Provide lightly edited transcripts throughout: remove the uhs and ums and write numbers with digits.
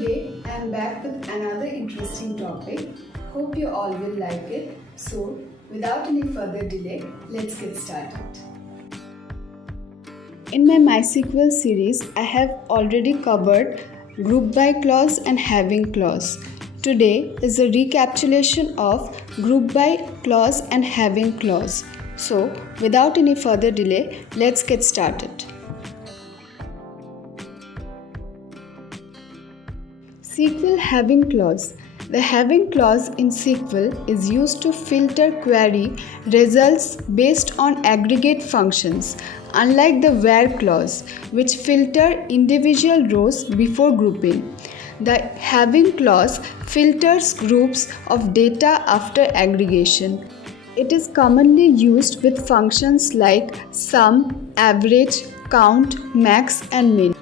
Today I am back with another interesting topic. Hope you all will like it. So, without any further delay, let's get started. In my MySQL series, I have already covered group by clause and having clause. Today is a recapitulation of group by clause and having clause. So, without any further delay, let's get started. SQL having clause. The having clause in SQL is used to filter query results based on aggregate functions, unlike the where clause, which filter individual rows before grouping. The having clause filters groups of data after aggregation. It is commonly used with functions like sum, average, count, max, and min.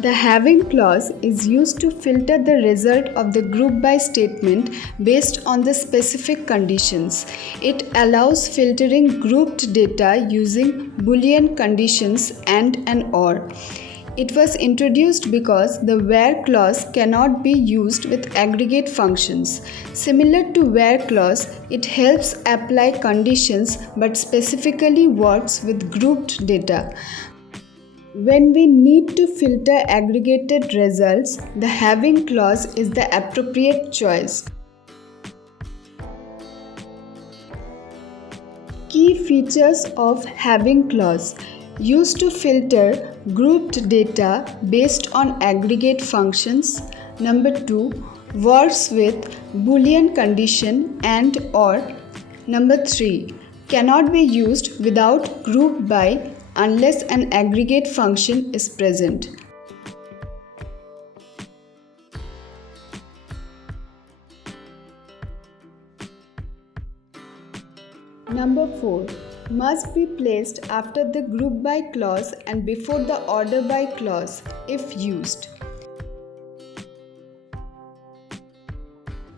The having clause is used to filter the result of the group by statement based on the specific conditions. It allows filtering grouped data using Boolean conditions and an OR. It was introduced because the where clause cannot be used with aggregate functions. Similar to where clause, it helps apply conditions but specifically works with grouped data. When we need to filter aggregated results, the having clause is the appropriate choice. Key features of having clause: used to filter grouped data based on aggregate functions. Number 2, works with Boolean condition and or. Number 3, cannot be used without group by unless an aggregate function is present. Number 4, must be placed after the group by clause and before the order by clause if used.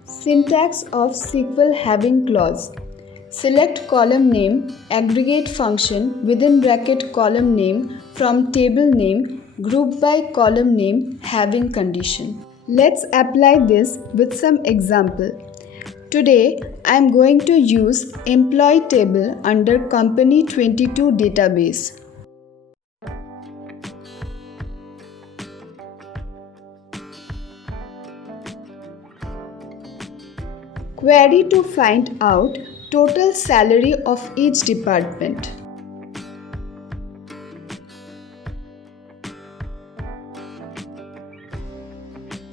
Syntax of SQL having clause. Select column name, aggregate function within bracket column name from table name, group by column name, having condition. Let's apply this with some example. Today I am going to use employee table under company 22 database. Query to find out total salary of each department.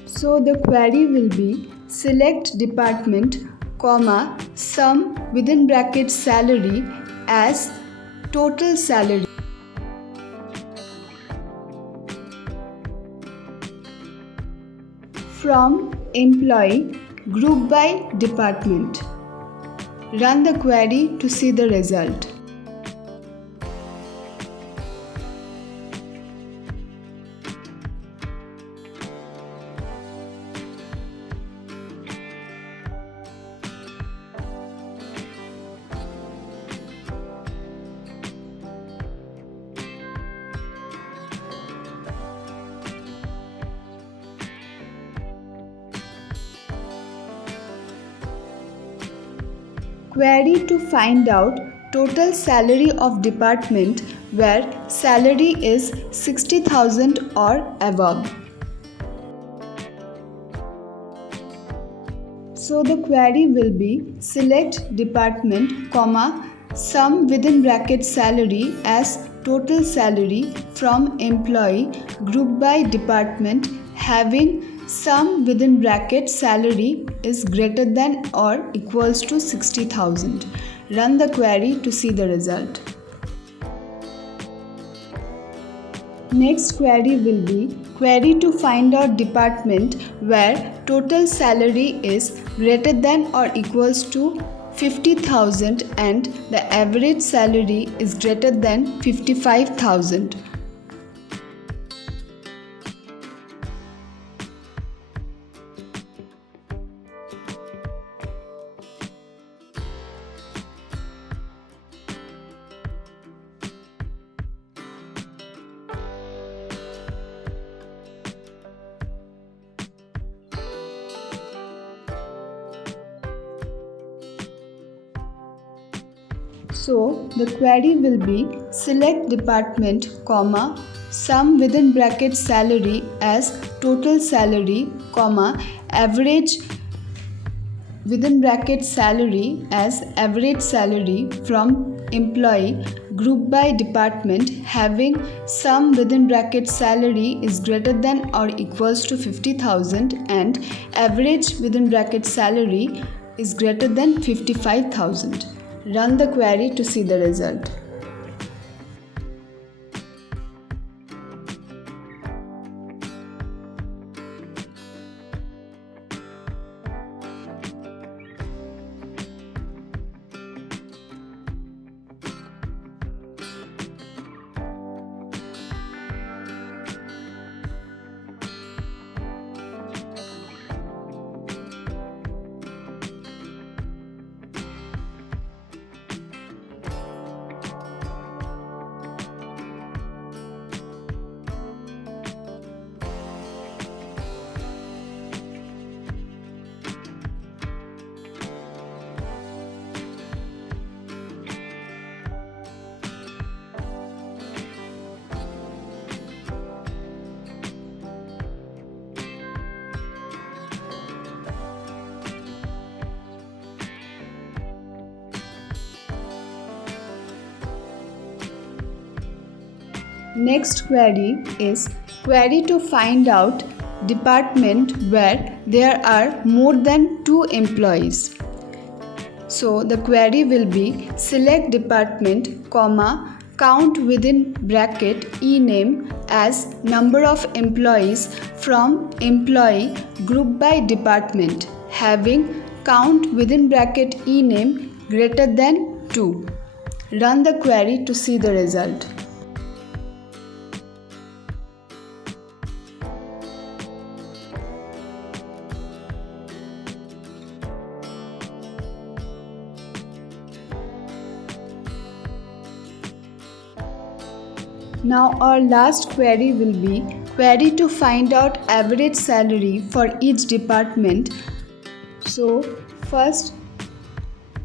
So the query will be select department, comma, sum within bracket salary as total salary. From employee, group by department. Run the query to see the result. Query to find out total salary of department where salary is 60,000 or above. So the query will be select department, comma, sum within bracket salary as total salary from employee, group by department, having sum within bracket salary is greater than or equals to 60,000. Run the query to see the result. Next query will be query to find out department where total salary is greater than or equals to 50,000 and the average salary is greater than 55,000. So the query will be select department, comma, sum within bracket salary as total salary, comma, average within bracket salary as average salary from employee, group by department, having sum within bracket salary is greater than or equals to 50,000 and average within bracket salary is greater than 55,000. Run the query to see the result. Next query is query to find out department where there are more than 2 employees. So the query will be select department, comma, count within bracket ename as number of employees from employee group by department, having count within bracket ename greater than 2. Run the query to see the result. Now our last query will be query to find out average salary for each department. So first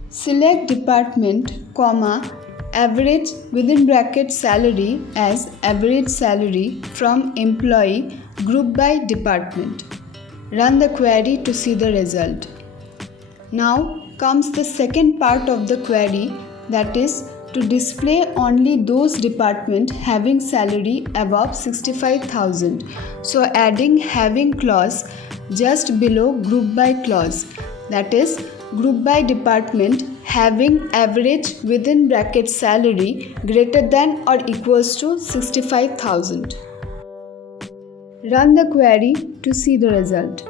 select department, comma, average within bracket salary as average salary from employee group by department. Run the query to see the result. Now comes the second part of the query, that is to display only those departments having salary above 65,000. So adding having clause just below group by clause, that is group by department having average within bracket salary greater than or equals to 65,000. Run the query to see the result.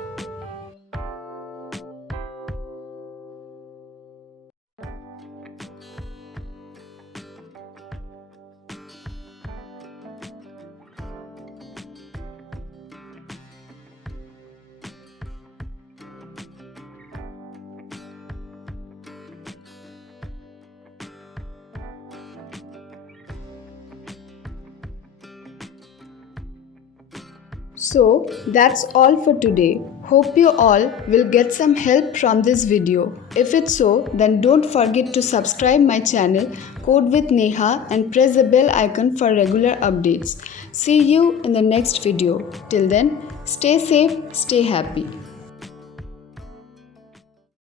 So that's all for today. Hope you all will get some help from this video. If it's so, then don't forget to subscribe my channel Code with Neha and press the bell icon for regular updates. See you in the next video. Till then, stay safe, stay happy.